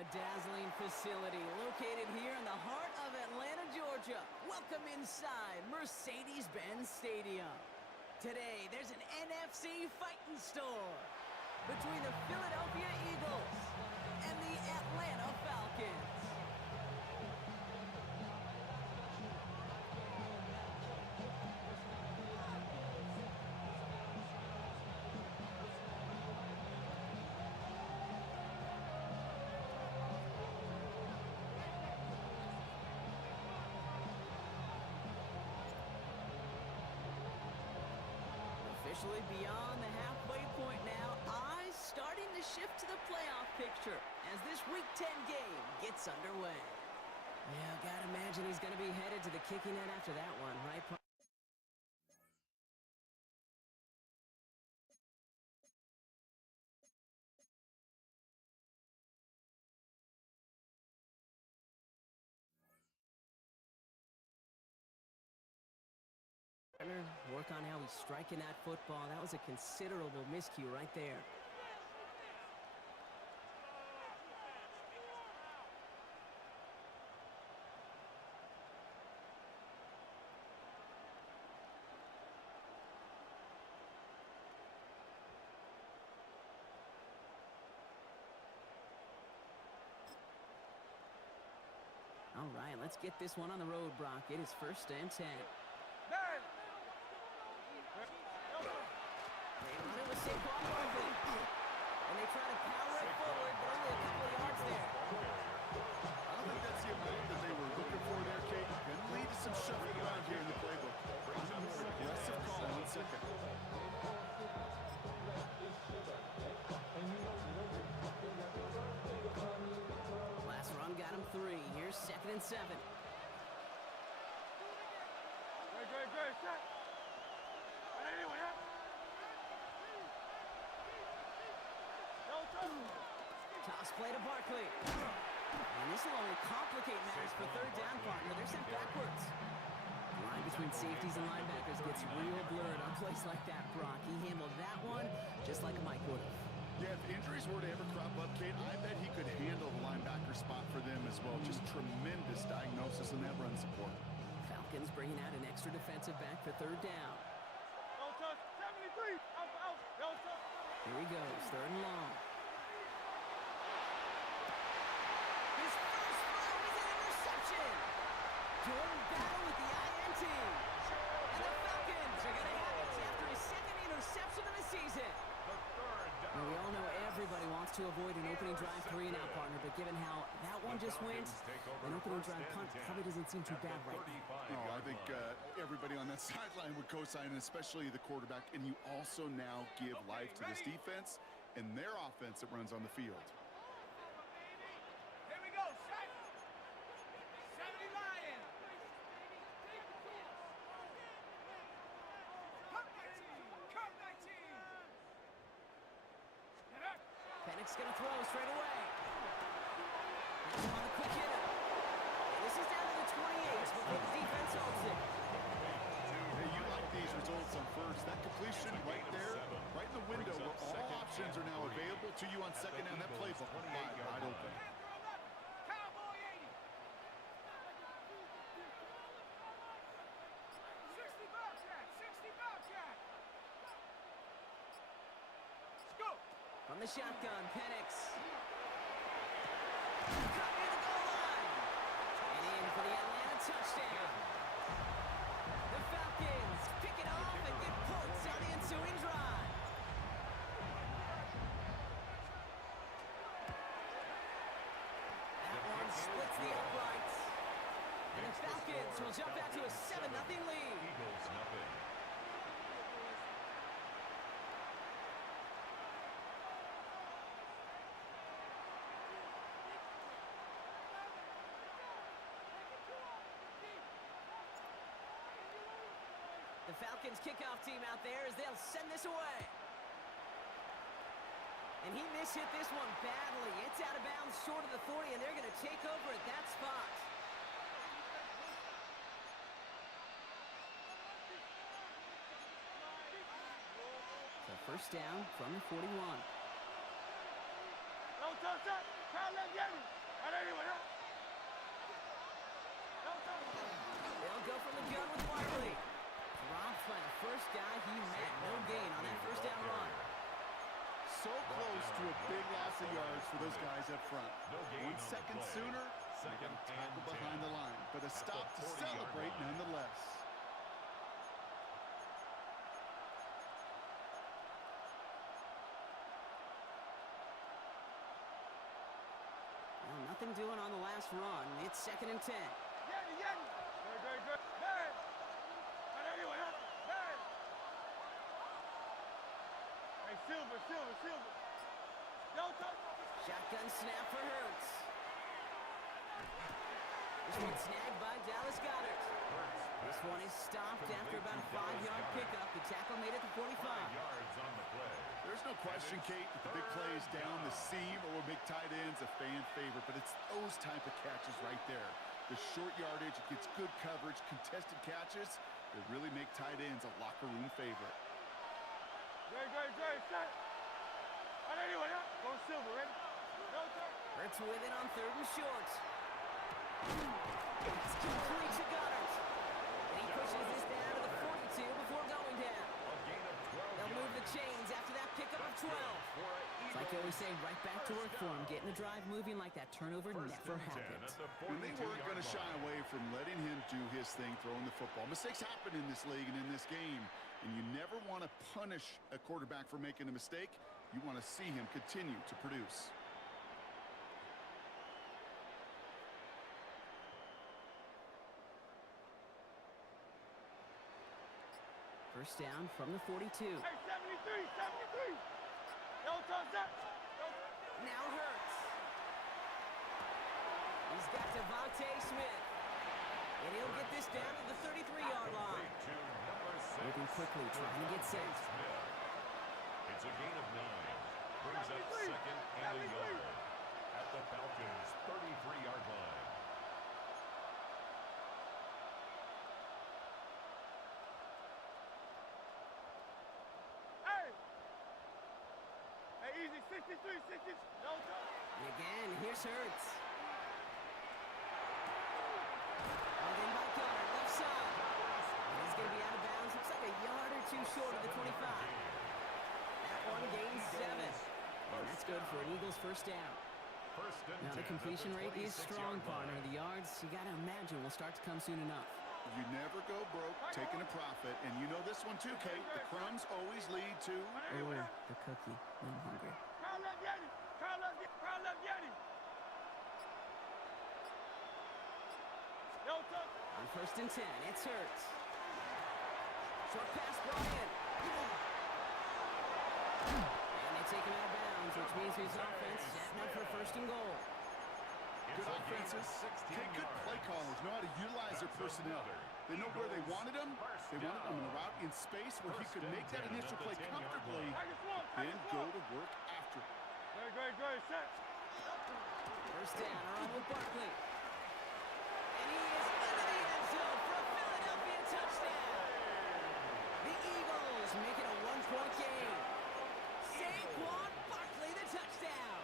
A dazzling facility located here in the heart of Atlanta, Georgia. Welcome inside Mercedes-Benz Stadium. Today, there's an NFC fighting store between the Philadelphia Eagles and the Atlanta Falcons. Officially beyond the halfway point now, eyes starting to shift to the playoff picture as this Week 10 game gets underway. Yeah, gotta imagine he's gonna be headed to the kicking net after that one, right? Work on how he's striking that football. That was a considerable miscue right there. All right, let's get this one on the road, Brock. It is 1st and 10. And they try to power it forward, but only a couple of yards there. I don't think that's the amount that they were looking for there, Kate. Going to lead to some shuffling around here in the playbook. On a more aggressive call in 1 second. Last run got him 3. Here's 2nd and 7. Good, shot. Toss play to Barkley. And this will only complicate matters for 3rd down, partner. They're sent backwards. The line between safeties and linebackers gets real blurred on plays like that, Brock. He handled that one just like Mike would have. Yeah, if injuries were to ever crop up, Kate, I bet he could handle the linebacker spot for them as well. Just tremendous diagnosis in that run support. Falcons bringing out an extra defensive back for 3rd down. Don't touch. 73. Out. Don't touch. Here he goes, 3rd and long. Jordan battle with the INT. And the Falcons are going to have it after his 2nd interception of the season. Well, we all know everybody wants to avoid an opening drive 3 now, partner, but given how that one just went, an opening drive punt probably doesn't seem too bad right now. No, I think everybody on that sideline would co-sign, especially the quarterback, and you also now give life to this defense and their offense that runs on the field. Here we go, shot. 70 Lions. Pennick's going to throw straight away. That's on the quick hitter. This is down to the 28 before the defense holds it. Hey, you like these results on first. That completion right there, right in the window where all options are now available to you on 2nd down. That playbook wide open. Cowboy 80. 60 Bobcat. Let's go. From the shotgun, Penix. Cut near the goal line. And in for the Atlanta touchdown. The Falcons pick it off and get points on the ensuing drive. That one splits the uprights. And the Falcons will jump out to a 7-0 lead. Eagles nothing. The Falcons kickoff team out there as they'll send this away. And he mishit this one badly. It's out of bounds short of the 40, and they're going to take over at that spot. So 1st down from the 41. Don't touch that. They'll go from the gun with Barkley. Dropped by the first guy he met. No gain on that first down run. So close to a big loss of yards for those guys up front. 1 second sooner, they got a tackle behind the line, but a stop to celebrate nonetheless. Well, nothing doing on the last run. It's 2nd and 10. Silver. Shotgun snap for Hurts. This one snagged by Dallas Goedert. This one is stopped after about a 5-yard pickup. The tackle made it to 45. There's no question, Kate, that the big plays down the seam or will make tight ends a fan favorite, but it's those type of catches right there. The short yardage, it gets good coverage, contested catches that really make tight ends a locker room favorite. Great, set. Go Silver, ready? Hurts with it on 3rd and short. It's complete to Goddard. And he pushes this down to the 42 before going down. They'll move the chains after that pickup of 12. It's like you always say, right back to work for him. Getting the drive moving like that turnover never happened. And they weren't going to shy away from letting him do his thing, throwing the football. Mistakes happen in this league and in this game, and you never want to punish a quarterback for making a mistake. You want to see him continue to produce. First down from the 42. Hey, 73. Yo, touch that. Now Hurts. He's got Devontae Smith. And he'll get this down to the 33-yard line. Moving quickly, trying to get set. It's a gain of 9. Brings up 2nd and a yard at the Falcons' 33-yard line. Hey, easy, 63. No touch. And again, here's Hurts. Hauled in by Goddard, left side. And he's going to be out of bounds. Looks like a yard or two short of the 25. That one gains 7. And that's good for an Eagles first down. Now the completion rate is strong, partner. The yards, you got to imagine, will start to come soon enough. You never go broke taking a profit, and you know this one too, Kate. The crumbs always lead to... Oh, the cookie. I'm hungry. Crowd left Yeti. No touch. On 1st and 10, it's Hurts. Short pass brought in. And they take him out of bounds, which means his offense setting up for 1st and goal. Good offenses, good play callers know how to utilize their personnel. They know where they wanted him. They wanted him in a route in space where he could make that initial play comfortably, then go to work after. Great, set. First down, around with Barkley. And he is into the end zone for a Philadelphia touchdown. The Eagles make it a 1-point game. Saquon Barkley, the touchdown.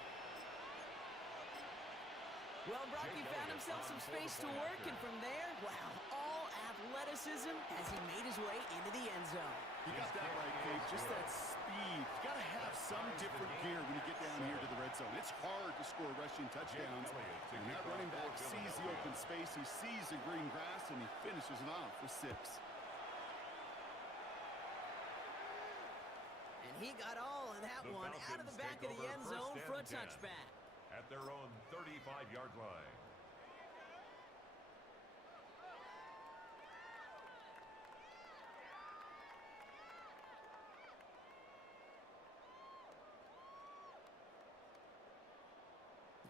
Well, Brocky found himself some space to work, and from there, wow, all athleticism as he made his way into the end zone. You got that right, Kate. Just that speed. You got to have some different gear when you get down here to the red zone. It's hard to score rushing touchdowns. And that running back sees the open space, he sees the green grass, and he finishes it off for 6. And he got all of that one out of the back of the end zone for a touchback. At their own 35-yard line.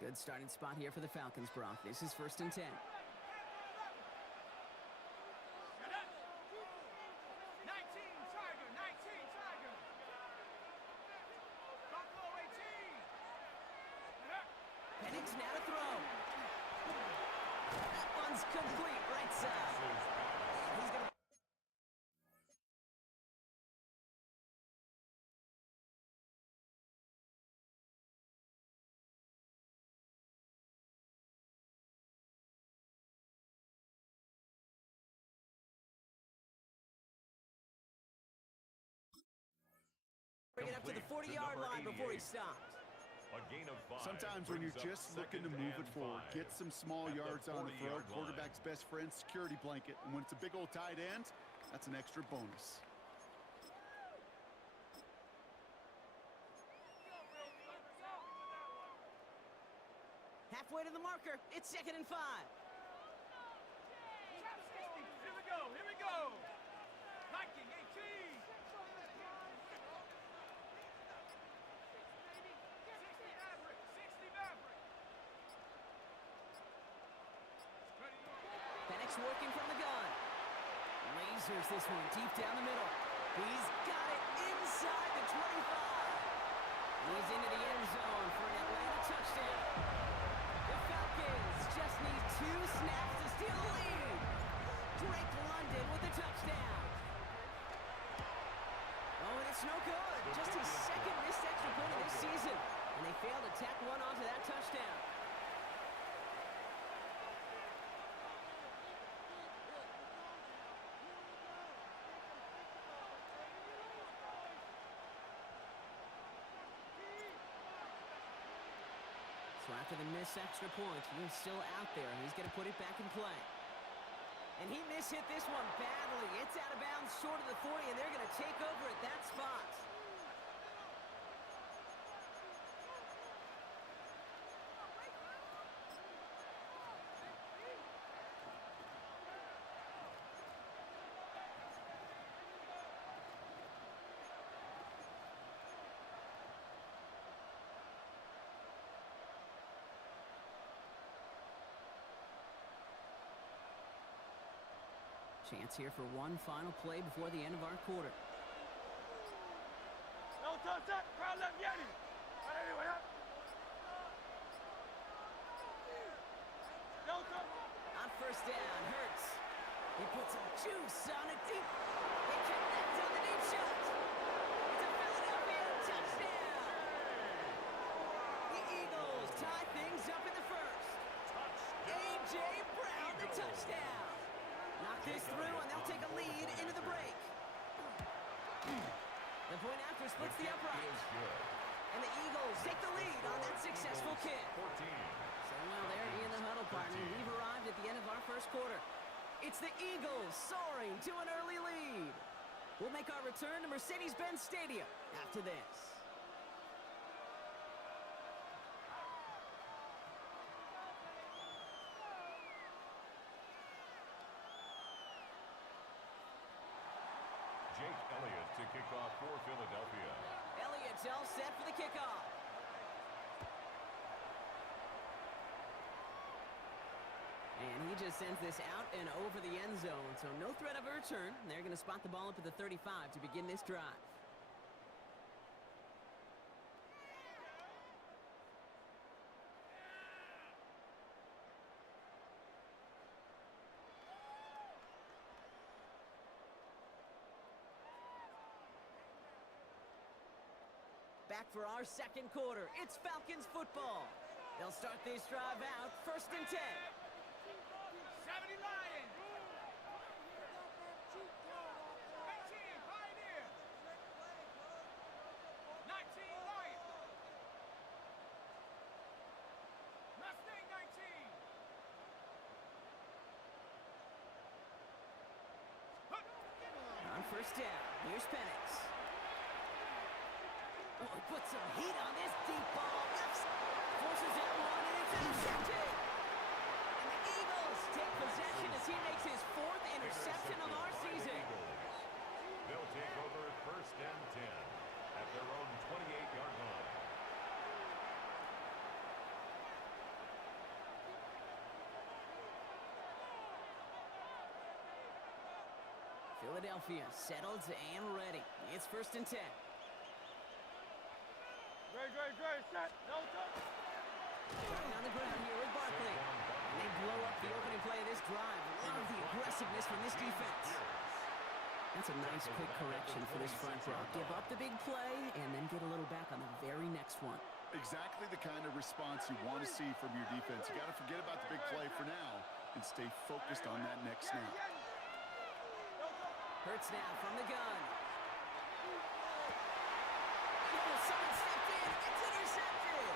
Good starting spot here for the Falcons, Brock. This is 1st and 10. Penix now to throw. That one's complete right side. up to the 40-yard line before he stopped. A gain of 5. Sometimes when you're just looking to move it forward, get some small yards on the throw. Quarterback's best friend, security blanket. And when it's a big old tight end, that's an extra bonus. Halfway to the marker. It's 2nd and 5. Here we go, here we go. Hiking, 18. 60 Maverick, 60 Maverick. Penix working from the gun. Lasers this one deep down the middle. He's got it inside the 25. He's into the end zone for an Atlanta touchdown. The Falcons just need 2 snaps to steal the lead. Drake London with the touchdown. Oh, and it's no good. Just his 2nd missed extra point of this season. And they failed to tack one onto that touchdown. So after the missed extra point, he is still out there, and he's going to put it back in play. And he mishit this one badly. It's out of bounds short of the 40, and they're going to take over at that spot. Chance here for one final play before the end of our quarter. No touch that. Crowd left Yeti. Right anyway, up. No touch. On 1st down, Hurts. He puts some juice on it deep. They connect on the deep shot. It's a Philadelphia touchdown. The Eagles tie things up in the 1st. A.J. Brown, the touchdown. Knock this through, and they'll take a lead into the break. The point after splits the upright. And the Eagles take the lead on that successful kick. So, well, there in the huddle, partner. We've arrived at the end of our 1st quarter. It's the Eagles soaring to an early lead. We'll make our return to Mercedes-Benz Stadium after this. Jake Elliott to kick off for Philadelphia. Elliott's all set for the kickoff. And he just sends this out and over the end zone, so no threat of a return. They're going to spot the ball up at the 35 to begin this drive. Back for our 2nd quarter. It's Falcons football. They'll start this drive out 1st and 10. 70 Lions. 18 Pioneers. 19 Lions. Mustang 19. On 1st down, here's Penix. Oh, he puts some heat on this deep ball. Left, forces it one, and it's intercepted. And the Eagles take possession as he makes his 4th interception of our season. They'll take over 1st and 10 at their own 28-yard line. Philadelphia settled and ready. It's 1st and 10. Dre, set. No touch. Starting on the ground here with Barkley. And they blow up the opening play of this drive. Love the aggressiveness from this defense. That's a nice quick correction for this front row. Give up the big play and then get a little back on the very next one. Exactly the kind of response you want to see from your defense. You got to forget about the big play for now and stay focused on that next snap. Hurts now from the gun. tackle. Someone stepped in. It's intercepted.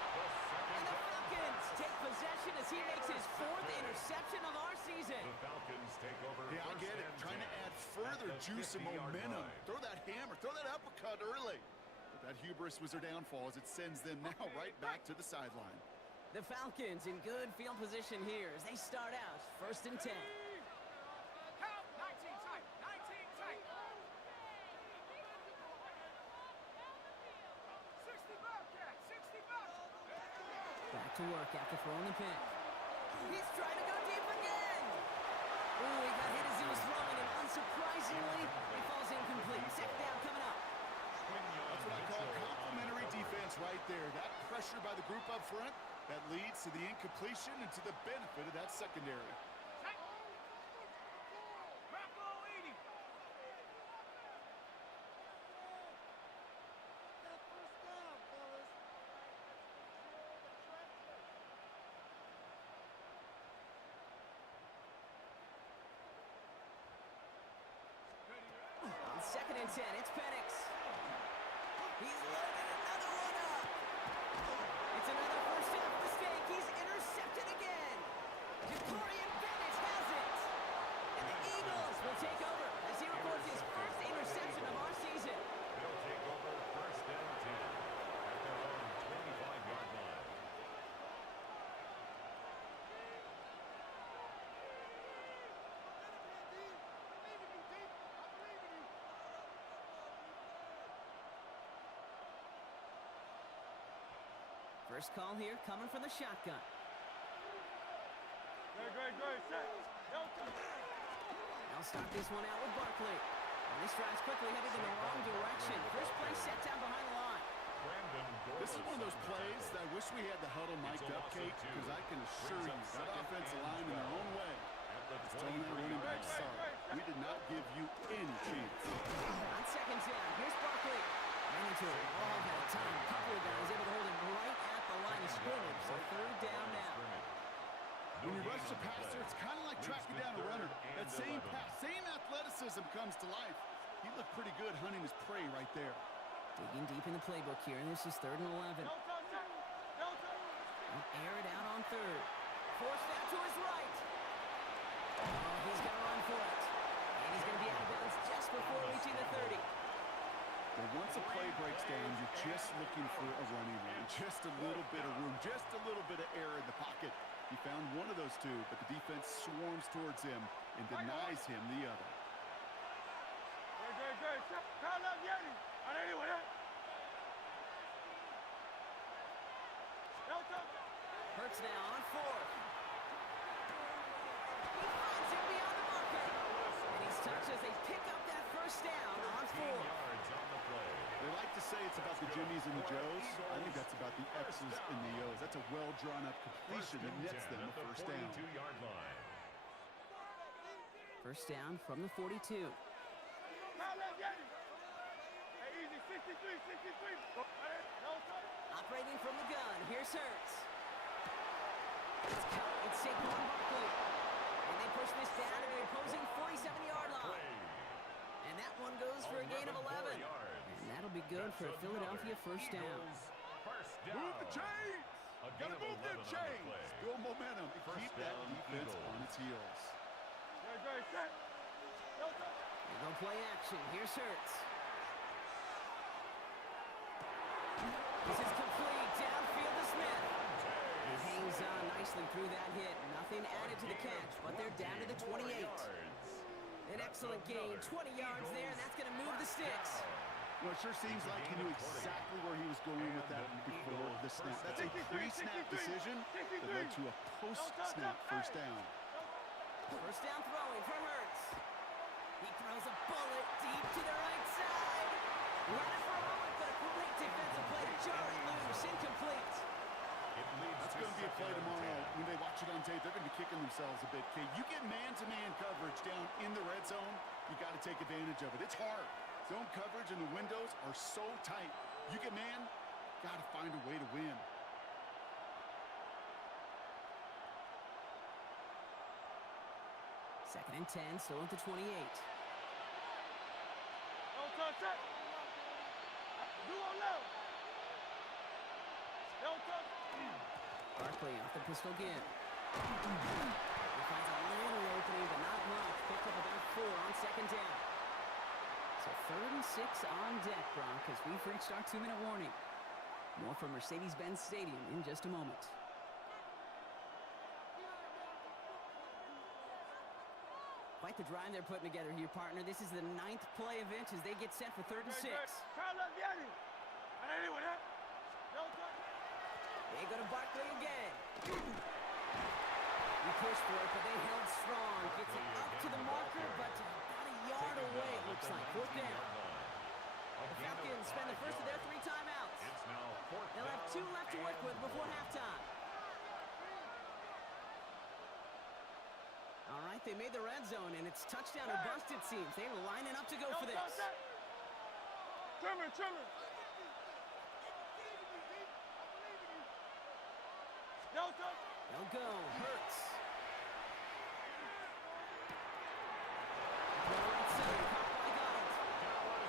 And the Falcons take possession as he makes his 4th interception of our season. The Falcons take over. Yeah, I get it. Trying to add further juice and momentum. Throw that hammer. Throw that uppercut early. But that hubris was their downfall as it sends them now right back to the sideline. The Falcons in good field position here as they start out 1st and 10. Count. 19 tight. 19 tight. 60 Bobcat. 60 Bobcat. Back to work after throwing the pin. He's trying to go deep again. Ooh, he got hit as he was throwing, and unsurprisingly, he falls incomplete. 2nd down coming up. That's what I call complimentary defense right there. That pressure by the group up front, that leads to the incompletion and to the benefit of that secondary. Bravo 80. On 2nd and 10, it's Penix. He's loaded another one up. It's another 1st down mistake. He's intercepted again. Jacorian Bennett has it. And the Eagles will take over as he records his 1st interception of our season. They'll take over 1st and 10 at their own 25-yard line. First call here coming from the shotgun. Great. Set. They'll start this one out with Barkley. And this drive's quickly headed in the wrong direction. First play set down behind the line. This is one of those plays that I wish we had the huddle mic'd up, Kate, because I can assure you that offensive line in their own way is telling their running back, sorry, we did not give you any chance. On 2nd down, here's Barkley. Ran into a wall that time. A couple of guys able to hold him right at the line of scrimmage. So 3rd down now. When you rush the passer, it's kind of like tracking down a runner. That same pass, same athleticism comes to life. He looked pretty good hunting his prey right there. Digging deep in the playbook here, and this is 3rd and 11. He'll air it out on 3rd. Forced out to his right. Oh, he's going to run for it. And he's going to be out of bounds just before reaching the 30. But once a play breaks down, you're just looking for a running room. Just a little bit of room, just a little bit of air in the pocket. He found one of those two, but the defense swarms towards him and denies him the other. Great. Call up Yeti. On anyone. Hurts now on 4th. He finds him beyond the marker. And he's touched as they pick up that 1st down on 4th. They like to say it's about the Jimmies and the Joes. I think that's about the X's and the O's. That's a well-drawn-up completion that nets them a 1st down. 42-yard line. 1st down from the 42. Operating from the gun, here's Hurts. It's caught. It's Saquon Barkley. And they push this down to the opposing 47-yard line. And that one goes for a gain of 11. And that'll be good for a Philadelphia 1st down. Move the chains! Gotta move them chains! Build momentum and keep that defense on its heels. They go play action. Here's Hurts. This is complete. Downfield to Smith. He hangs on nicely through that hit. Nothing added to the catch, but they're down to the 28. An excellent gain. 20 yards there, and that's going to move the sticks. You know, it sure seems like he knew exactly where he was going with that before the snap. That's a pre-snap decision that led to a post-snap 1st down. 1st down throwing for Hurts. He throws a bullet deep to the right side. Ran it for a moment, but a great defensive play to jar it loose. Incomplete. That's going to be a play tomorrow. When they watch it on tape, they're going to be kicking themselves a bit. Kate, you get man-to-man coverage down in the red zone, you got to take advantage of it. It's hard. Zone coverage and the windows are so tight. You get man, got to find a way to win. Second and 10, still at the 28. Barkley off the pistol give. He finds a little opening, but not much. Picked up about 4 on second down. So 3rd and 6 on deck, Brock, as we've reached our 2-minute warning. More from Mercedes-Benz Stadium in just a moment. Quite the drive they're putting together here, partner. This is the 9th play of inch as they get set for 3rd and 6. They go to Barkley again. He pushed for it, but they held strong. Gets it up to the marker, but about a yard away, it looks like. 4th down. The Falcons spend the first of their 3 timeouts. They'll have 2 left to work with before halftime. All right, they made the red zone, and it's touchdown or bust, it seems. They're lining up to go for this. Trimmer. They'll go. Hurts.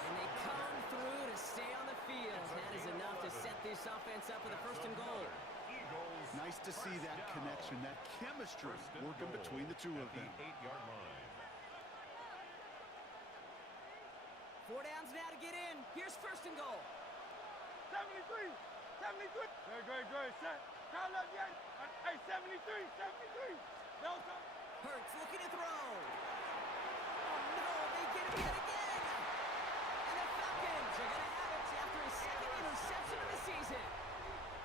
And they come through to stay on the field. That is enough to set this offense up with a 1st and goal. Nice to see that connection, that chemistry working between the two of them. 8-yard line. 4 downs now to get in. Here's 1st and goal. 73. Great. Set. Crowd up, yeah. Hey, 73. Hurts looking to throw. Oh, no, they get him yet again. And the Falcons are going to have it after his 2nd interception of the season.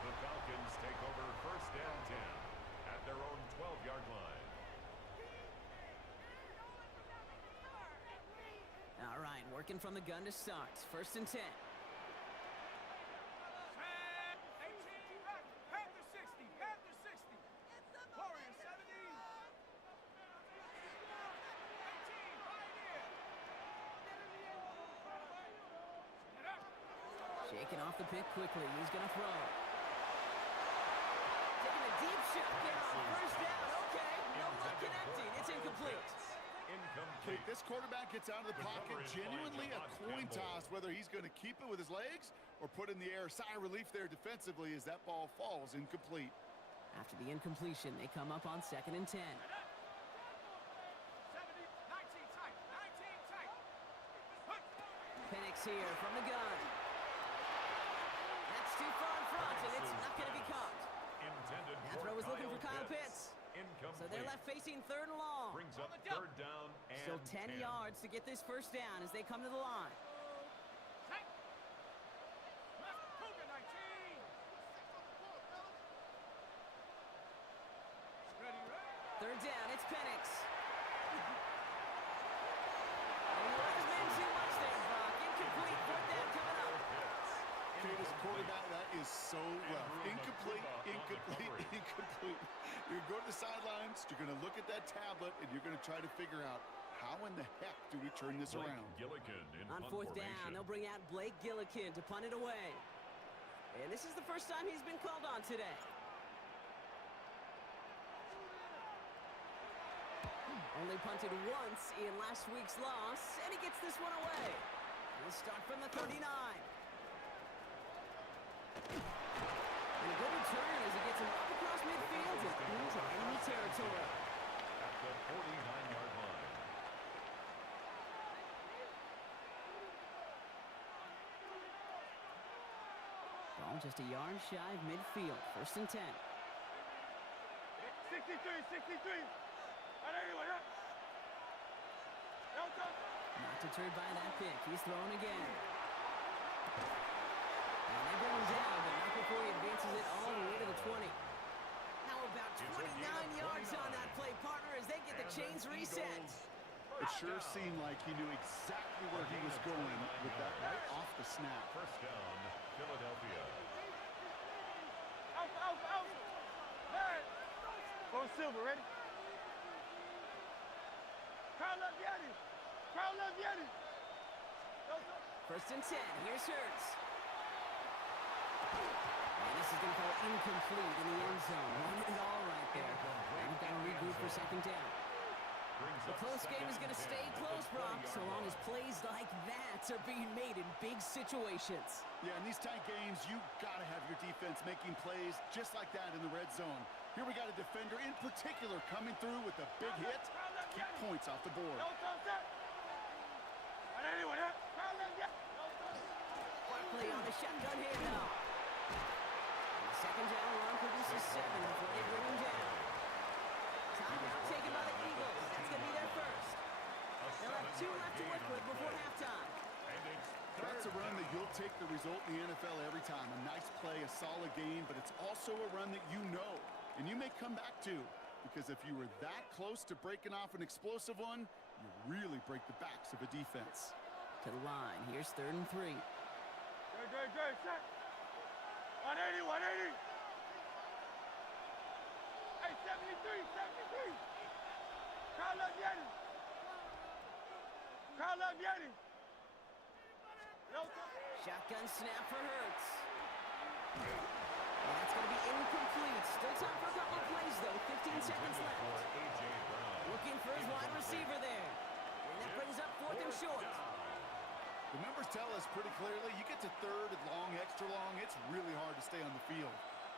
The Falcons take over 1st and 10 at their own 12-yard line. All right, working from the gun to start. 1st and 10. Shaking off the pick quickly. He's going to throw. Taking a deep shot there on 1st down. Okay, no luck connecting. It's incomplete. Okay, this quarterback gets out of the pocket, genuinely a coin toss whether he's going to keep it with his legs or put in the air. Sigh of relief there defensively as that ball falls incomplete. After the incompletion, they come up on 2nd and 10. 19 tight. Penix here from the gun. That's too far in front, and it's not going to be caught. That throw was looking for Kyle Pitts. So they're left facing 3rd and long. Brings up 3rd down and Still 10 yards to get this 1st down as they come to the line. Ready. 3rd down, it's Penix. And he let his man too much there, Brock. Incomplete, 4th down coming up. Okay, this quarterback, that is so rough. Incomplete. You're going to go to the sidelines, you're going to look at that tablet, and you're going to try to figure out how in the heck do we turn this around. On 4th down, they'll bring out Blake Gillikin to punt it away. And this is the first time he's been called on today. Only punted once in last week's loss, and he gets this one away. He'll start from the 39. And a good return as he gets him up across midfield and into enemy territory. At the 49-yard line. Ball just a yard shy of midfield. 1st and 10. 63. Not deterred by that pick. He's throwing again. And they bring him down, but not before he advances it all the way to the 20. How about 29 yards on that play, partner, as they get the chains reset. It sure seemed like he knew exactly where he was going with that right off the snap. 1st down, Philadelphia. Out. Hey. Go Silver, ready? Crowd up, Yeti. 1st and 10. Here's Hurts. And this is going to go incomplete in the end zone. Running it all right there. And we've got to regroup for 2nd down. Brings up close game is going to stay close, Brock, so long as plays like that are being made in big situations. Yeah, in these tight games, you got to have your defense making plays just like that in the red zone. Here we got a defender in particular coming through with a big hit to keep points off the board. Play on the shotgun handoff. And the second down run produces 7 before they bring him down. Timeout taken by the Eagles. That's going to be their first. They'll have 2 left to work with before halftime. That's a run that you'll take the result in the NFL every time. A nice play, a solid game, but it's also a run that you know and you may come back to, because if you were that close to breaking off an explosive one, you really break the backs of a defense. To the line. Here's 3rd and 3. Set. 180, 180. Hey, 73, 73. Call up Yeti. Call up Yeti. Shotgun snap for Hurts. And that's going to be incomplete. Still time for a couple of plays, though. 15 seconds left. Looking for his wide receiver there. And that brings up 4th and short. The numbers tell us pretty clearly, you get to 3rd and long, extra long, it's really hard to stay on the field.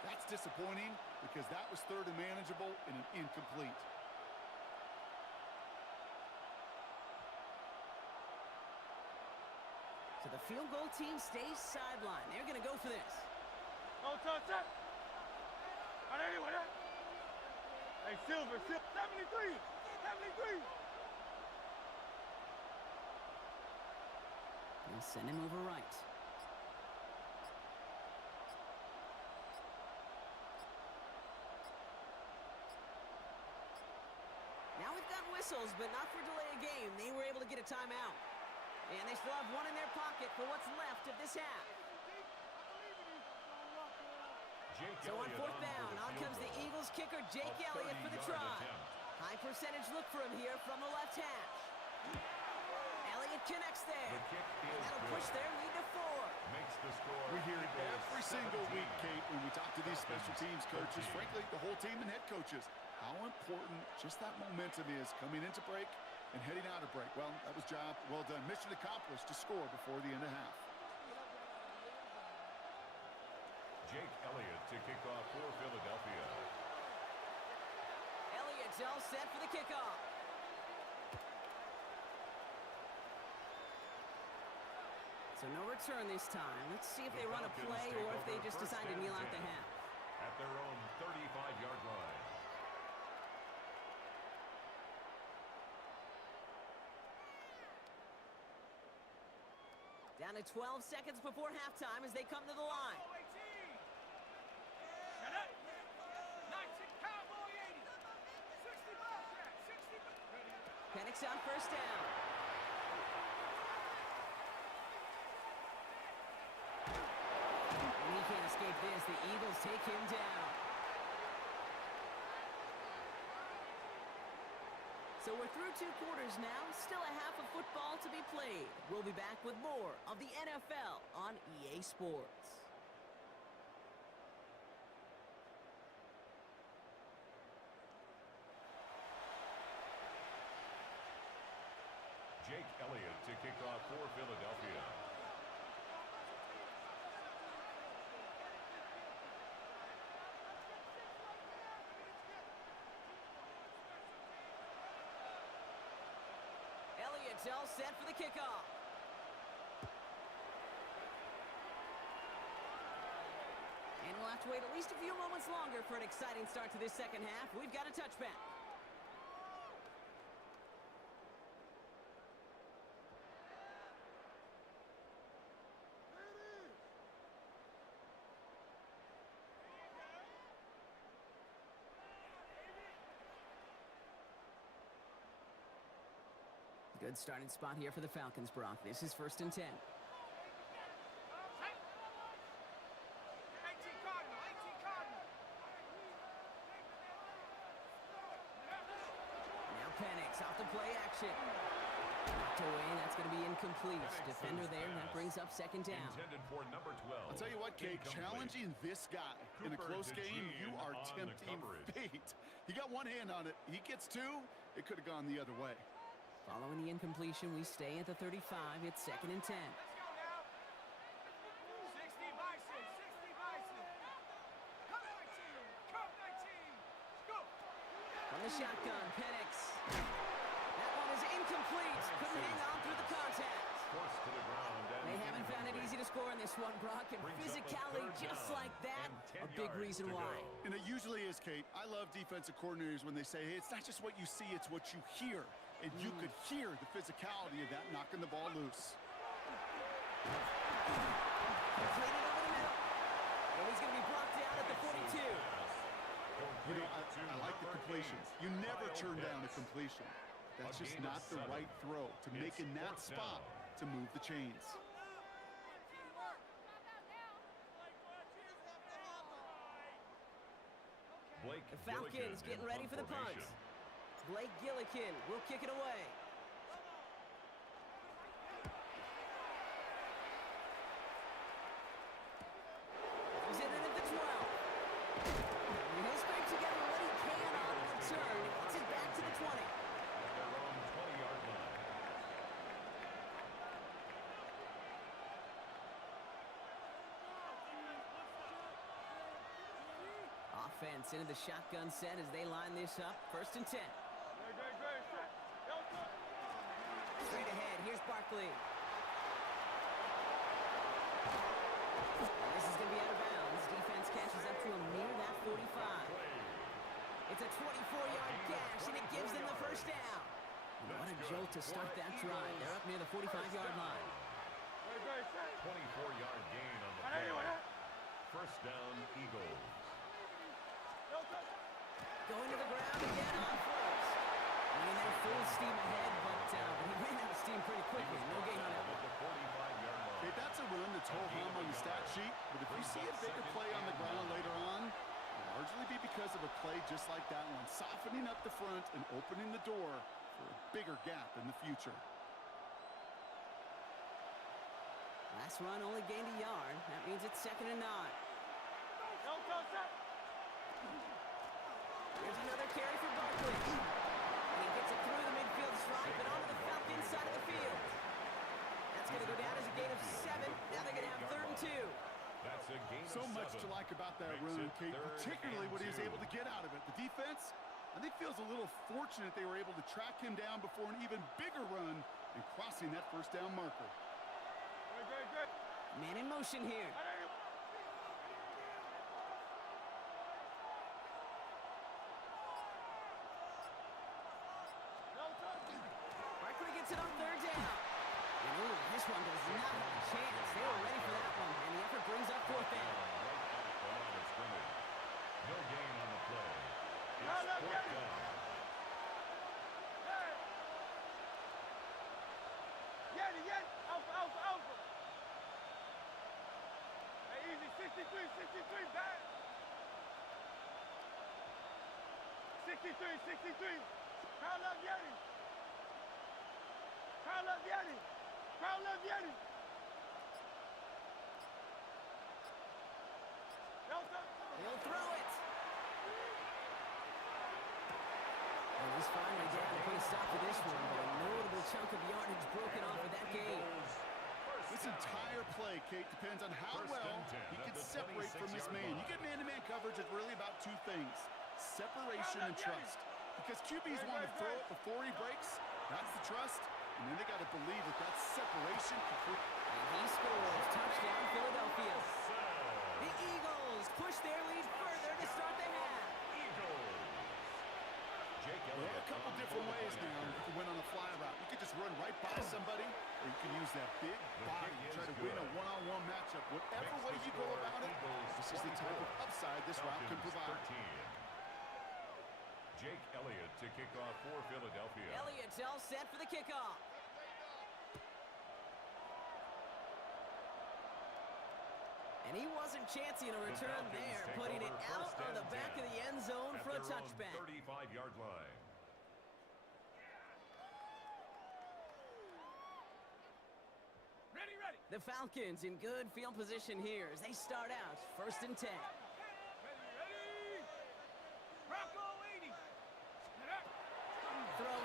That's disappointing because that was 3rd and manageable and an incomplete. So the field goal team stays sidelined. They're going to go for this. No touch, set. 180, 180. Hey, Silver, 73, 73. They'll send him over right. Now we've got whistles, but not for delay of game. They were able to get a timeout. And they still have 1 in their pocket for what's left of this half. So on 4th down, on comes the Eagles kicker, Jake Elliott, for the try. High percentage look for him here from the left hash. Elliott connects there. And that'll push their lead to 4. Makes the score. We hear it every single week, Kate, when we talk to these special teams coaches, frankly, the whole team and head coaches, how important just that momentum is coming into break and heading out of break. Well, that was job well done. Mission accomplished to score before the end of half. Jake Elliott to kick off for Philadelphia. Elliott's all set for the kickoff. So no return this time. Let's see if they run a play or if they just decide to kneel out the half. At their own 35-yard line. Down to 12 seconds before halftime as they come to the line. Penix on 1st down. And he can't escape this. The Eagles take him down. So we're through 2 quarters now. Still a half of football to be played. We'll be back with more of the NFL on EA Sports. Jake Elliott to kick off for Philadelphia. Elliott's all set for the kickoff. And we'll have to wait at least a few moments longer for an exciting start to this second half. We've got a touchback. Good starting spot here for the Falcons, Brock. This is 1st and 10. Now Penix off the play action. Knocked away, that's going to be incomplete. Defender there, that brings up 2nd down. Intended for number 12. I'll tell you what, Kate, challenging this guy in a close game, you are tempting fate. He got 1 hand on it. He gets 2, it could have gone the other way. Following the incompletion, we stay at the 35. It's 2nd and 10. Let's go now. 60 Bison, 60 Bison. Come 19, come 19. Let's go. From the shotgun, Penix. That one is incomplete. Couldn't hang on through the contact. Forced to the ground. And They haven't found it easy to score in this one, Brock, and Brings up a physicality 3rd just down like that, and 10 a big yards reason to why. go. And it usually is, Kate. I love defensive coordinators when they say, hey, it's not just what you see, it's what you hear. And you could hear the physicality of that knocking the ball loose. Completed over the middle. And he's going to be brought down at the 42. You know, I like the completions. You never turn down a completion. That's just not the right throw to make in that spot to move the chains. Blake The Falcons Gillikin getting in ready for the punt. formation. Blake Gillikin will kick it away. He's in it at the 12. And he'll scrape together what he can on the return. He gets it back to the 20. At their own 20-yard line. Offense into the shotgun set as they line this up. 1st and 10. Straight ahead, here's Barkley. This is going to be out of bounds. Defense catches up to him near that 45. It's a 24-yard gash, and it gives them the 1st down. What a jolt to start that drive. They're up near the 45-yard line. 24-yard gain on the play. 1st down, Eagles. Going to the ground again on 1st. I mean, they're full steam ahead, but he ran out of steam pretty quickly. No gain on that one. At the 45-yard line. Okay, that's a run that's ho-hum on the stat sheet, but if you see a bigger play on the ground later on, it'll largely be because of a play just like that one, softening up the front and opening the door for a bigger gap in the future. Last run only gained a yard. That means it's 2nd and 9. Here's another carry for Barkley. And he gets it through the midfield stripe and onto the Falcons side of the field. That's going to go down as a gain of 7. Now they're going to have 3rd and 2. That's a gain So of much 7. to like about that Makes run, it Kate, 3rd particularly and what he was 2. able to get out of it. The defense, I think, feels a little fortunate they were able to track him down before an even bigger run and crossing that 1st down marker. Man in motion here. Barkley gets it on 3rd down. And ooh, this one does not have a chance. They were ready for that one, and the effort brings up 4th down. Right at the line of scrimmage. No gain on the play. It's 4th down. Alpha. Hey, easy, 63, back. 63. Crown up Yeti. He'll throw it. And he's finally down to put a stop to this one, but a notable chunk of yardage broken off of that game. This entire play, Kate, depends on how well he can separate from his man. You get man-to-man coverage, it's really about 2 things: separation and trust. Because QBs want to throw it before he breaks. That's the trust. And then they got to believe that that separation can... And he scores. Touchdown, Philadelphia. The Eagles push their lead further to start the half. Jake There Elliott are a couple on different the ways point now after. to win on a fly route. You could just run right by somebody, or you can use that big body to try to win a one-on-one matchup. Whatever way you go about it, this is the type of upside this route can Falcons provide. 13. Jake Elliott to kick off for Philadelphia. Elliott's all set for the kickoff. And he wasn't chancing a return Falcons there, take putting it over out 1st on the and back 10 of the end zone at for a their own touchback. 35-yard line. Ready. The Falcons in good field position here as they start out 1st and 10. Ready. Rocco 80. Throw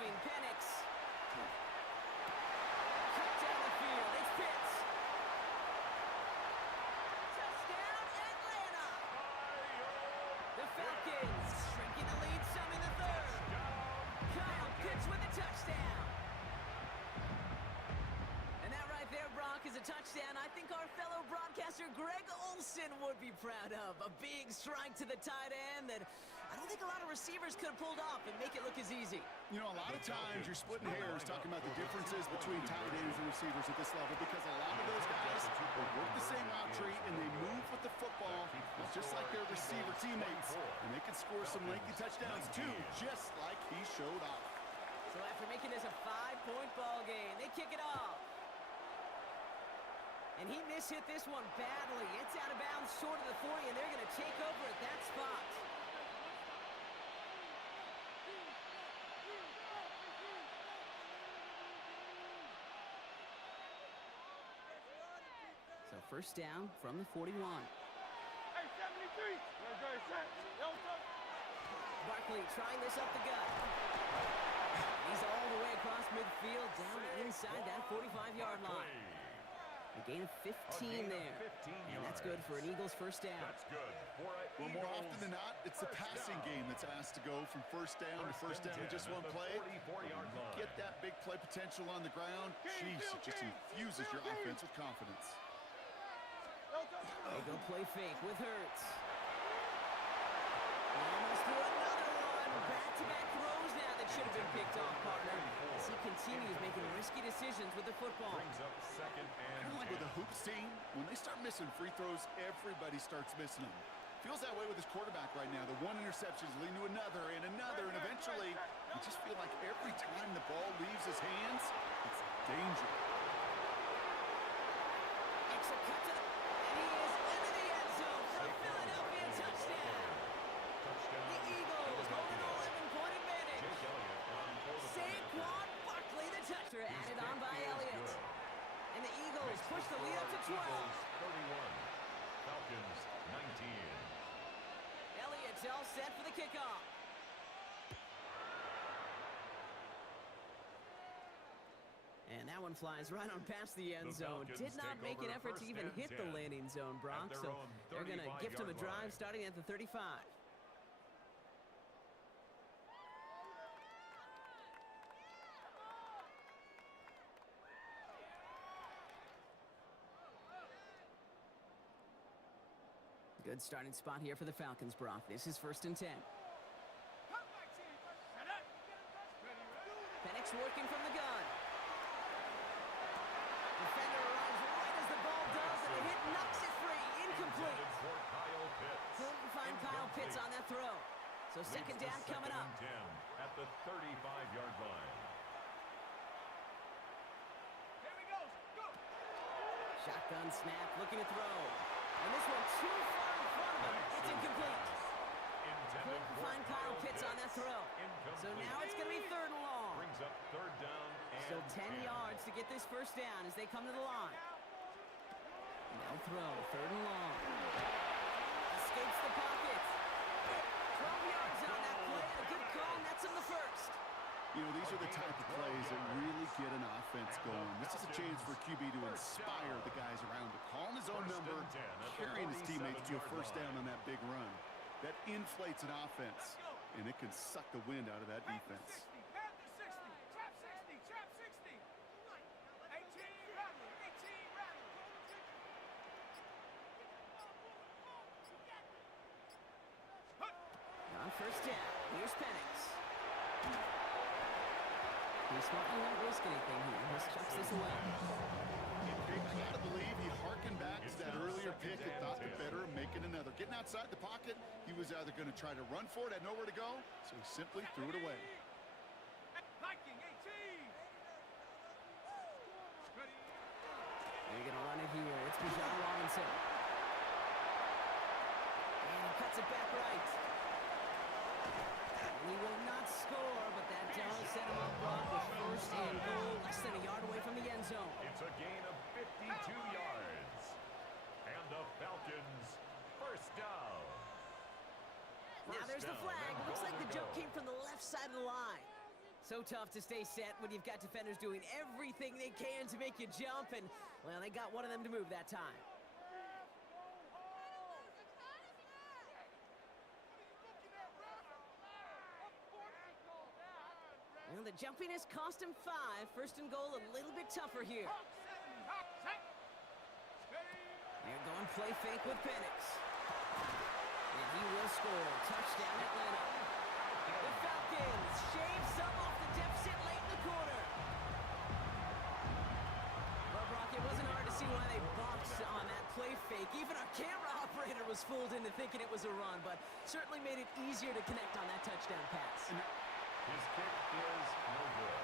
touchdown I think our fellow broadcaster Greg Olson would be proud of. A big strike to the tight end that I don't think a lot of receivers could have pulled off and make it look as easy. You know, a lot of times you're splitting hairs talking about the differences between tight ends and receivers at this level because a lot of those guys will work the same route tree and they move with the football just like their receiver teammates. And they can score some lengthy touchdowns too, just like he showed off. So after making this a 5-point ball game, they kick it off. And he mishit this one badly. It's out of bounds short of the 40, and they're going to take over at that spot. So first down from the 41. Hey, 73. Barkley trying this up the gut. He's all the way across midfield, down inside that 45-yard line. A gain of 15 there. And that's good for an Eagles first down. That's good. Well, more often than not, it's the passing game that's asked to go from first down in just one play. Get that big play potential on the ground. Jeez, it just infuses your offense with confidence. They go play fake with Hurts. He almost threw another one. Back-to-back throws now that should have been picked off, partner. As he continues making risky decisions with the football. Brings up second and Kind of like with the hoops team, when they start missing free throws, everybody starts missing them. Feels that way with his quarterback right now. The one interception is leading to another, and eventually, you just feel like every time the ball leaves his hands, it's danger. Extra cut to the... And he is into the end zone for a Philadelphia touchdown. The Eagles hold an 11-point advantage. Saquon Barkley, the toucher, added on by Elliott. And the Eagles push the lead up to 12. 31. Falcons 19. Elliott's all set for the kickoff. And that one flies right on past the end zone. Did not make an effort to even hit the landing zone, Brock. So they're going to gift him a drive starting at the 35. Good starting spot here for the Falcons, Brock. This is 1st and 10. Penix working from the gun. Defender arrives right as the ball does, and the hit knocks it free. Incomplete. Couldn't find Kyle Pitts on that throw. So second down coming up. 10 at the 35-yard line. Here we go. Go. Shotgun snap, looking to throw. And this one too far in front of him. It's incomplete. Couldn't find Kyle Pitts on that throw. So now it's going to be 3rd and long. Brings up 3rd down and Still 10 yards to get this first down as they come to the line. Now throw, 3rd and long. Escapes the pocket. 12 yards on that play, and a good call nets him the first. You know, these are the type of plays that really get an offense going. This is a chance for QB to inspire the guys around him. Calling his own number, carrying his teammates to a first down on that big run. That inflates an offense, and it can suck the wind out of that defense. Trap 60. 18 rattle. On first down, here's Penix. He's smartly won't risk anything here. He just chucks this away. I gotta believe he harkened back to that earlier pick and thought the better of making another. Getting outside the pocket, he was either going to try to run for it, had nowhere to go, so he simply threw it away. Viking 18. Ready. They're going to run it here. It's Bijan Robinson. And he cuts it back right. And he will not score, but that does set him up Brock with 1st and goal, less than a yard away from the end zone. It's a gain of 52 yards. And the Falcons first down. Now there's the flag. Looks like the jump came from the left side of the line. So tough to stay set when you've got defenders doing everything they can to make you jump, and, well, they got one of them to move that time. Well, the jumpiness cost him 5. 1st and goal a little bit tougher here. They're going play fake with Penix. And he will score. Touchdown, Atlanta. The Falcons shave some off the deficit late in the quarter. Well, Brock, it wasn't hard to see why they boxed on that play fake. Even our camera operator was fooled into thinking it was a run, but certainly made it easier to connect on that touchdown pass. His kick is no good.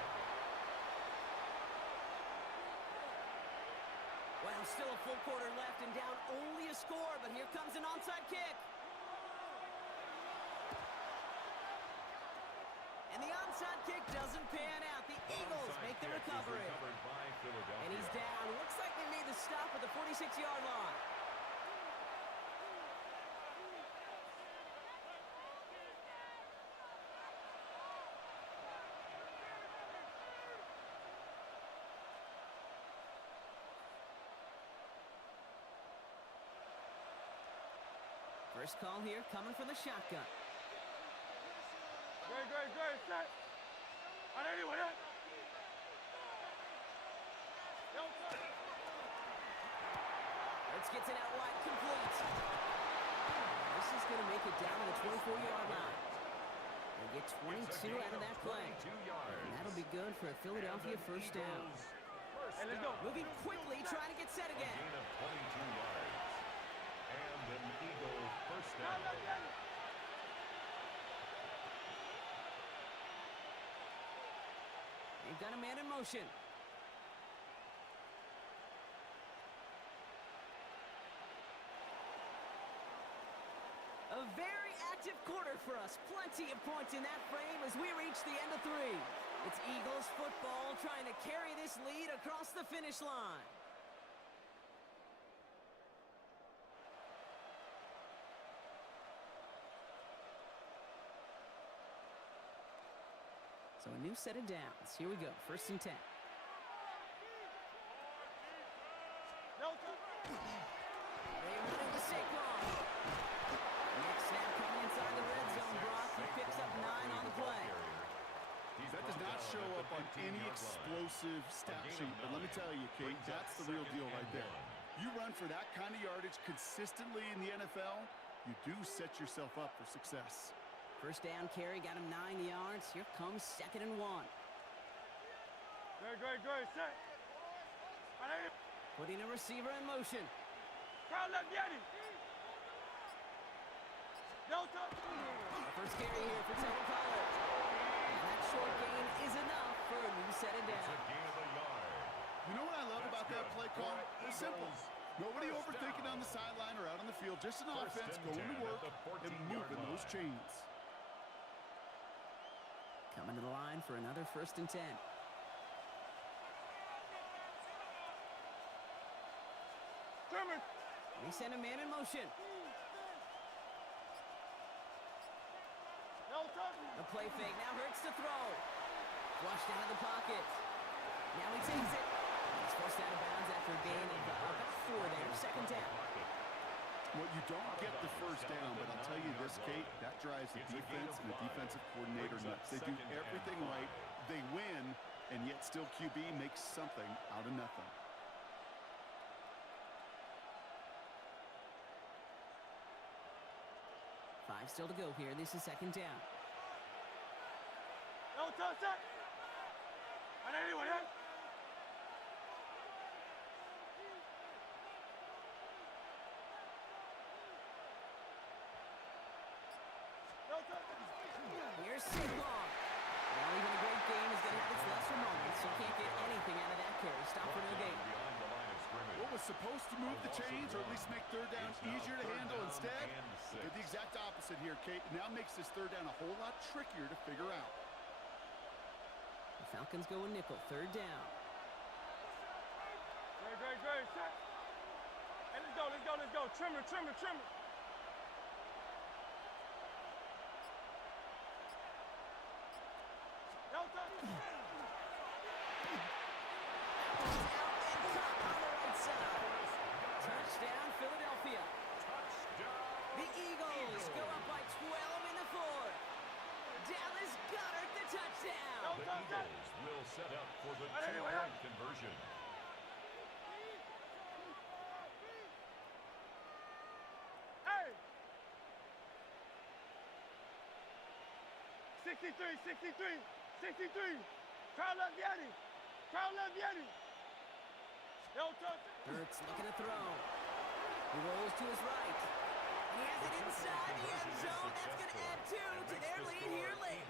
Well, still a full quarter left and down only a score, but here comes an onside kick. And the onside kick doesn't pan out. The Eagles make the recovery. And he's down. Looks like they made the stop at the 46-yard line. First call here coming from the shotgun. Great, set. On anyone, yeah? Let's get it out wide, complete. This is going to make it down to the 24-yard line. They get 22 out of that play. And that'll be good for a Philadelphia first down. Hey, let's go. Moving quickly, trying to get set again. Gain of 22 yards. And an Eagle first down. They've got a man in motion. A very active quarter for us. Plenty of points in that frame as we reach the end of 3. It's Eagles football trying to carry this lead across the finish line. So a new set of downs. Here we go. First and 10. They run into Saquon. Next snap coming inside the red zone. Brock, he picks up 9 on the play. That does not show up on any explosive stat sheet, but let me tell you, Kate, that's the real deal right there. You run for that kind of yardage consistently in the NFL, you do set yourself up for success. First down carry, got him 9 yards. Here comes 2nd and 1. Great, set. Putting a receiver in motion. Crowd left, Yeti. Delta. First carry here for Tevin Pollard. And that short gain is enough for a new set of It's a downs. gain of a yard. You know what I love about that play call? It's simple. Nobody overthinking on the sideline or out on the field. Just an offense going to work and moving those chains. Coming to the line for another 1st and 10. Trimmer. They send a man in motion. Delta. A play fake now hurts to throw. Flushed out of the pocket. Now he takes it. He's forced out of bounds after a gain of about 4 there. 2nd down. Well, you don't get the first down, but I'll tell you this, Kate, that drives the defense and the defensive coordinator nuts. They do everything right. They win, and yet still QB makes something out of nothing. Five still to go here. This is 2nd down. Delta, set. On anyone, yeah? Here's Saquon. Well, even a great game is going to have its lesser moments, so can't get anything out of that carry. Stop for no gain. Beyond the line of scrimmage. What was supposed to move the chains or at least make 3rd down easier to handle instead? Did the exact opposite here, Kate. Now makes this 3rd down a whole lot trickier to figure out. The Falcons go a nickel. 3rd down. Great, set. Hey, let's go. Trimmer. Delta. Touchdown, Philadelphia. Touchdown. The Eagles go up by 12 in the 4th. Dallas Goedert the touchdown. The Eagles will set up for the 2-point conversion. 63, 63, 63. Carla Vianney. Carla Vianney. Hurts looking to throw. He rolls to his right. And he has it inside the end zone. That's going to add 2 to their lead here late.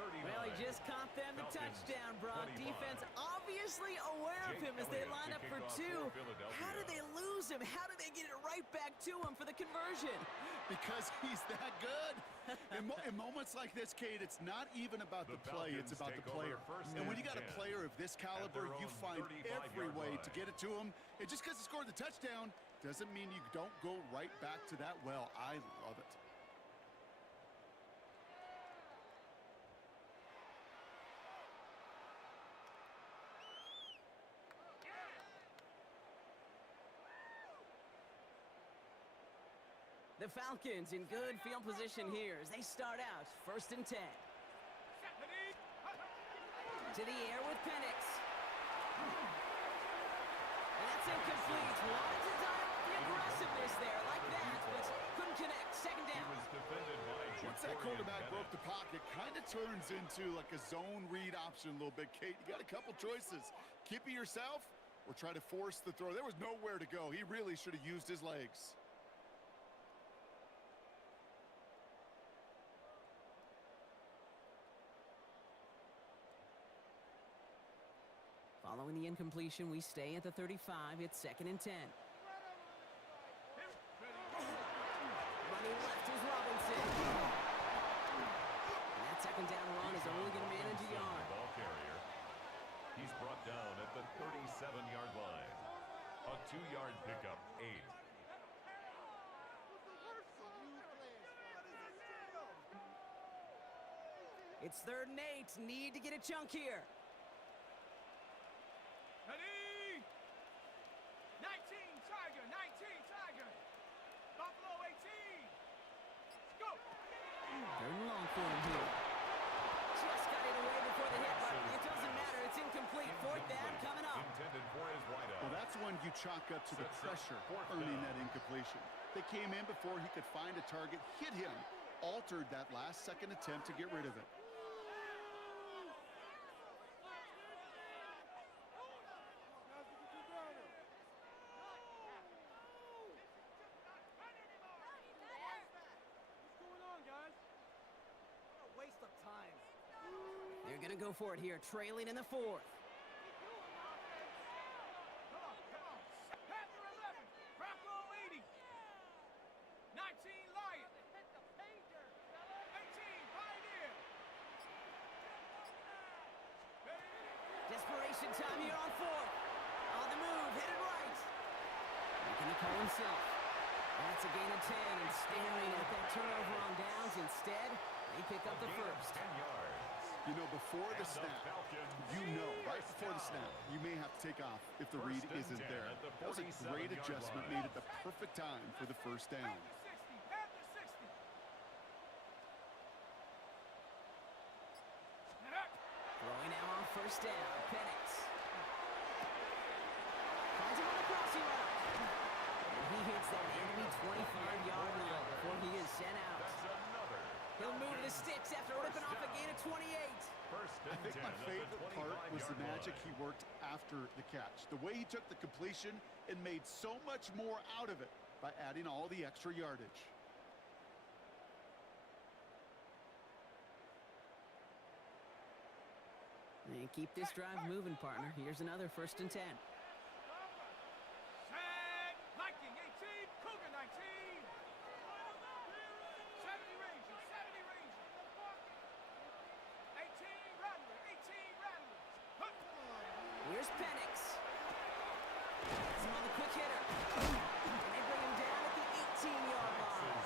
Well, he just caught them the touchdown, Brock. Defense obviously aware of him as they line up for 2. How did they lose him? How did they get it right back to him for the conversion? Because he's that good. In moments like this, Kate, it's not even about the play, it's about the player. And when you got a player of this caliber, you find every way to get it to him. And just because he scored the touchdown doesn't mean you don't go right back to that well. I love it. The Falcons in good field position here as they start out 1st and 10. To the air with Penix. And that's incomplete. Wanted to dial up the aggressiveness there like that, but couldn't connect. 2nd down. Once that quarterback broke the pocket, kind of turns into like a zone read option a little bit, Kate. You got a couple choices. Keep it yourself or try to force the throw. There was nowhere to go. He really should have used his legs. Following the incompletion, we stay at the 35. It's 2nd and 10. Running left is Robinson. And that 2nd down run is only going to manage a yard. Ball carrier. He's brought down at the 37-yard line. A 2-yard pickup, 8. It's 3rd and 8. Need to get a chunk here. 19 Tiger, 19 Tiger. Buffalo 18. Go. 3rd and long for him here. Just got it away before the hit, but it doesn't matter. It's incomplete. 4th down coming up. Intended for his wideout. Well, that's one you chalk up to the pressure earning that incompletion. They came in before he could find a target, hit him, altered that last-second attempt to get rid of it. They're going to go for it here, trailing in the 4th. Come on. Panther 11. Bronco 80. 19 Lion. 18 Pioneer. Desperation time here on 4th. On the move, headed right. Making the call himself. That's a gain of 10 and staring at that turnover on downs. Instead, they pick up the 1st. 10 yards. You know, before the snap, right before the snap, you may have to take off if the read isn't there. That was a great adjustment made at the perfect time for the 1st down. Panther 60. Throwing now on 1st down, Penix. Finds him on the crossing route. And he hits that enemy 25-yard line before he is sent out. He'll move the sticks after ripping off a gain of 28. I think my favorite part was the magic he worked after the catch. The way he took the completion and made so much more out of it by adding all the extra yardage. And keep this drive moving, partner. Here's another 1st and 10. Set. Viking 18. Cougar 19. 70 Rangers. 70 Rangers. 18 Rattler. 18 Rattler. Here's Penix. Has him on the quick hitter. And they bring him down at the 18-yard line.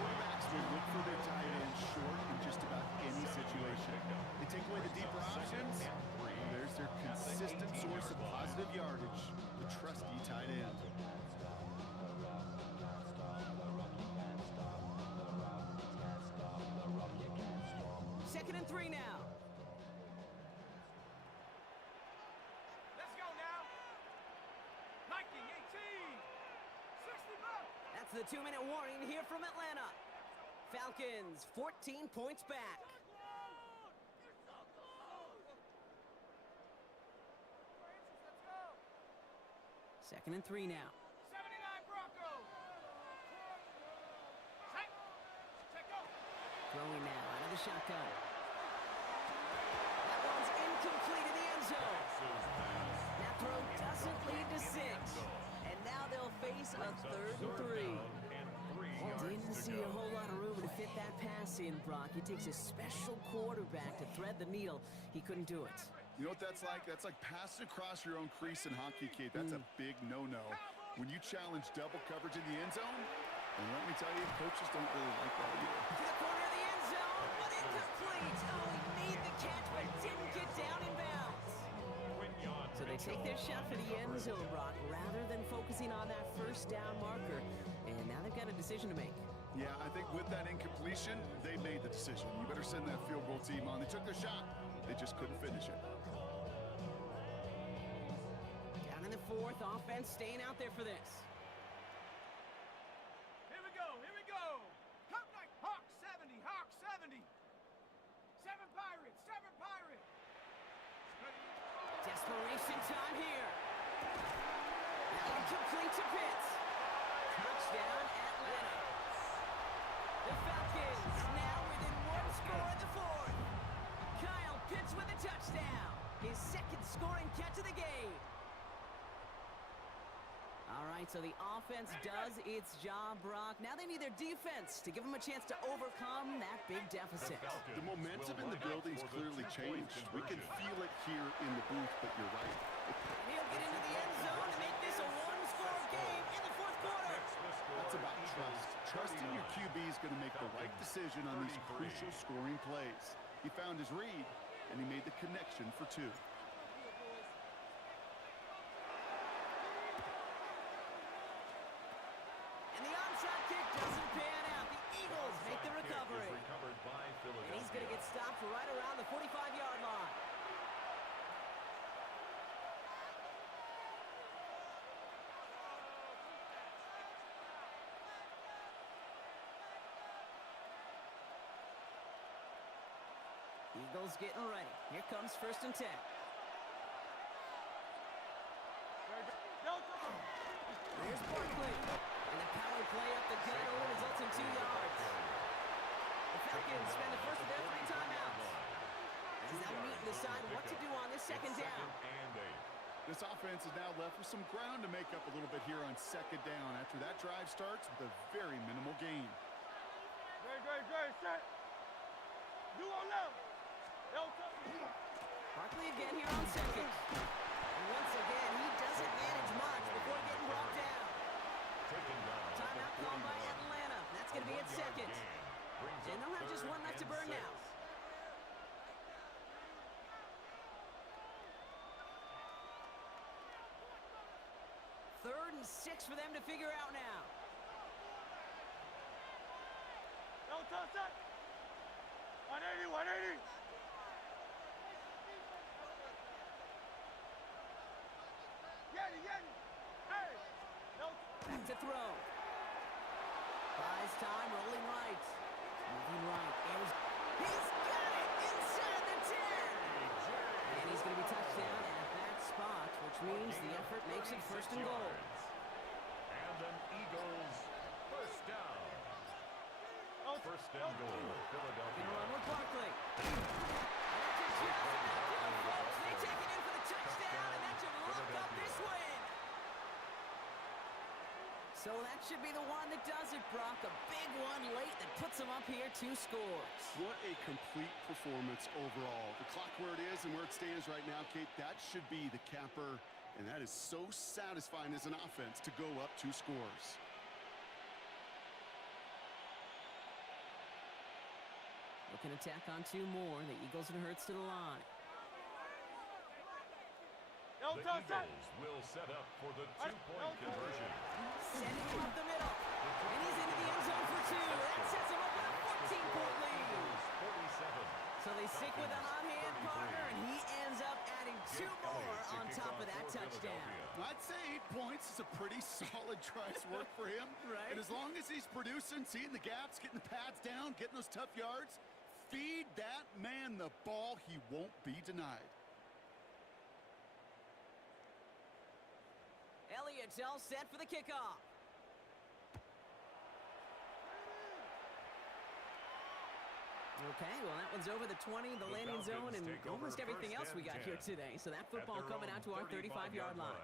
Quarterbacks will look for their tight end short in just about any situation. They take away the deeper options. There's their consistent source of positive yardage, the trusty tight end. Second and 3 now. Let's go now. Viking 18. 60 bucks. That's the 2-minute warning here from Atlanta. Falcons, 14 points back. Second and 3 now. 79 Bronco. Set. Check go. Throwing now out of the shotgun. That one's incomplete in the end zone. That throw doesn't lead to 6. And now they'll face a 3rd and 3. Didn't see a whole lot of room to fit that pass in, Brock. It takes a special quarterback to thread the needle. He couldn't do it. You know what that's like? That's like passing across your own crease in hockey, Kate. That's a big no-no. When you challenge double coverage in the end zone, and let me tell you, coaches don't really like that either. To the corner of the end zone, but incomplete. Oh, he made the catch, but didn't get down in bounds. So they take their shot for the end zone, Brock, rather than focusing on that first down marker. And now they've got a decision to make. Yeah, I think with that incompletion, they made the decision. You better send that field goal team on. They took their shot. They just couldn't finish it. Down in the 4th, offense staying out there for this. Here we go. Here we go. Cup night. Hawk 70. Hawk 70. 7 Pirates. 7 Pirates. Desperation time here. Now incomplete to Pitts. Touchdown, Atlanta. The Falcons now within 1 score in the 4th. Kyle Pitts with a touchdown. His 2nd scoring catch of the game. All right, so the offense does its job, Brock. Now they need their defense to give them a chance to overcome that big deficit. The momentum in the building's clearly changed. We can feel it here in the booth, but you're right. He'll get into the end zone to make this a 1-score game in the 4th quarter. That's about trust. Trusting your QB is going to make the right decision on these crucial scoring plays. He found his read, and he made the connection for 2. And the onside kick doesn't pan out. The Eagles make the recovery. And he's going to get stopped right around the 45-yard line. Eagles getting ready. Here comes 1st and 10. There's Barkley. And the power play up the gut only results in 2 yards. The Falcons spend the first of their 3 timeouts. As they'll meet and decide what to do on this 2nd down. This offense is now left with some ground to make up a little bit here on 2nd down after that drive starts with a very minimal gain. Great, set. You on left. Barkley again here on 2nd. And once again, he doesn't manage much before getting brought down. Timeout called by Atlanta. That's going to be at 2nd. And they'll have just 1 left to burn now. Third and 6 for them to figure out now. Set. 180. Yeti. Hey. Back to throw. Buys time, rolling right. Moving right. He's got it inside the 10. And he's going to be touched down at that spot, which means the effort makes it 1st and goal. And an Eagles first down. First and goal, Philadelphia. Gonna run with Barkley. They take it in for the touchdown, and that should lock up this win. So that should be the one that does it, Brock. A big one late that puts them up here 2 scores. What a complete performance overall. The clock where it is and where it stands right now, Kate, that should be the capper, and that is so satisfying as an offense to go up 2 scores. Looking to tack on 2 more. The Eagles and Hurts to the line. The Eagles will set up for the 2-point conversion. Sending him up the middle. And he's into the end zone for 2. That sets him up with a 14-point lead. 47. So they stick with a hot hand partner, and he ends up adding 2 more on top of that touchdown. I'd say 8 points is a pretty solid try's work for him. Right. And as long as he's producing, seeing the gaps, getting the pads down, getting those tough yards, feed that man the ball. He won't be denied. Elliott's all set for the kickoff. Okay, well, that one's over the 20, the landing zone, and almost everything else we got here today. So that football coming out to our 35-yard line.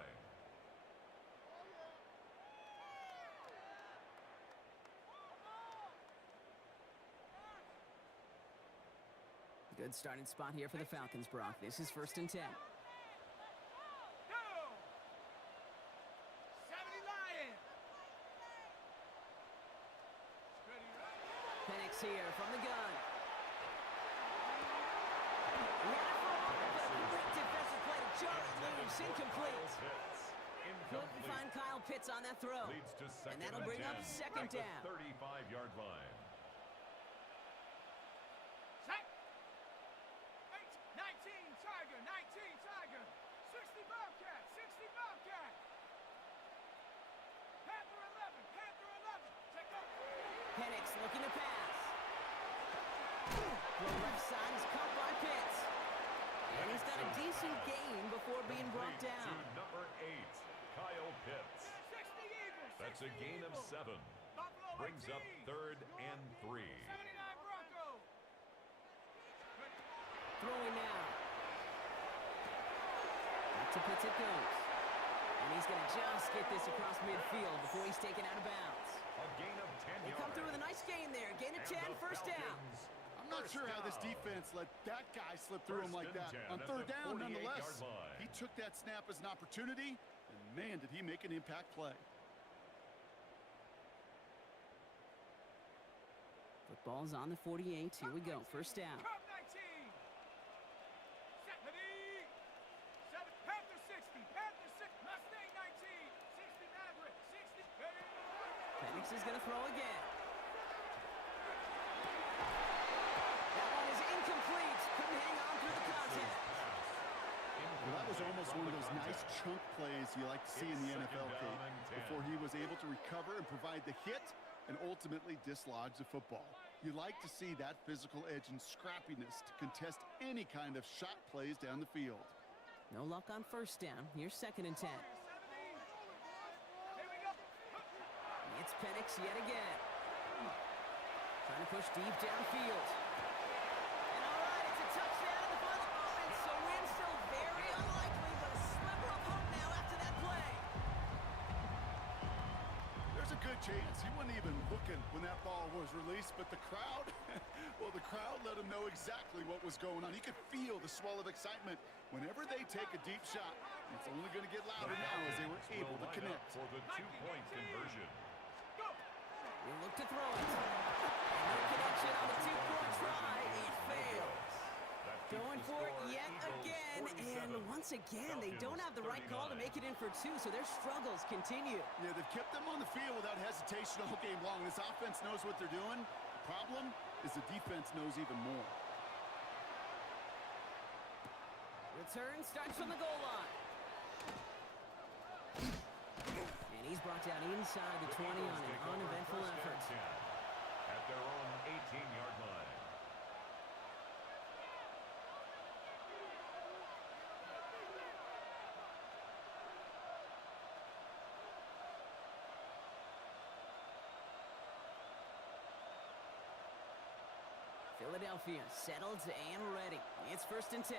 Good starting spot here for the Falcons, Brock. This is 1st and 10. Go! 70 Lions! Ready, right? Penix here from the gun. Great defensive play to Jordan Lewis, incomplete. Couldn't find Kyle Pitts on that throw. And that'll bring up 2nd down. 35-yard line. Set! 19 Tiger, 19 Tiger. 60 Bobcat, 60 Bobcat. Panther 11, Panther 11. Check out. Penix looking to pass. The left side is caught by Pitts. And he's got a decent gain before being brought down. To number 8, Kyle Pitts. 60 Eagles. That's a gain of 7. Buffalo Brings up 3rd and 3. 79 Broncos. Ready. Throwing now. Back to Pitts it goes. And he's going to just get this across midfield before he's taken out of bounds. A gain of 10 They yards. come through with a nice gain there. Gain of 10, first down. I'm not sure how this defense let that guy slip through him like that. On 3rd down, nonetheless, he took that snap as an opportunity, and man, did he make an impact play. Football's on the 48. Here we go. First down. Cup 19. Set. Ready. 7. Panther 60. Panther 6. Mustang 19. 60 Maverick. 60. Ready. Penix is going to throw again. That one is incomplete. Couldn't hang on through the contact. Well, that was almost one of those nice chunk plays you like to see in the NFL, Kate, before he was able to recover and provide the hit and ultimately dislodge the football. You like to see that physical edge and scrappiness to contest any kind of shot plays down the field. No luck on first down. Here's 2nd and 10. 70. Here we go. It's Penix yet again. Trying to push deep downfield. And all right, it's a touchdown in the final moments. So win still very unlikely, but a sliver of hope now after that play. There's a good chance he wasn't even looking when that ball was released, but the crowd, well, the crowd let him know exactly what was going on. He could feel the swell of excitement whenever they take a deep shot. It's only going to get louder now as they were able to connect. For the 2-point conversion. Go. We look to throw it. And no connection on the 2-point try. It fails. Going for it yet again, and once again, they don't have the right call to make it in for 2, so their struggles continue. Yeah, they've kept them on the field without hesitation all game long. This offense knows what they're doing. The problem is the defense knows even more. Return starts from the goal line. And he's brought down inside the 20 on an uneventful effort. At their own 18-yard line. Philadelphia settled and ready. It's 1st and 10.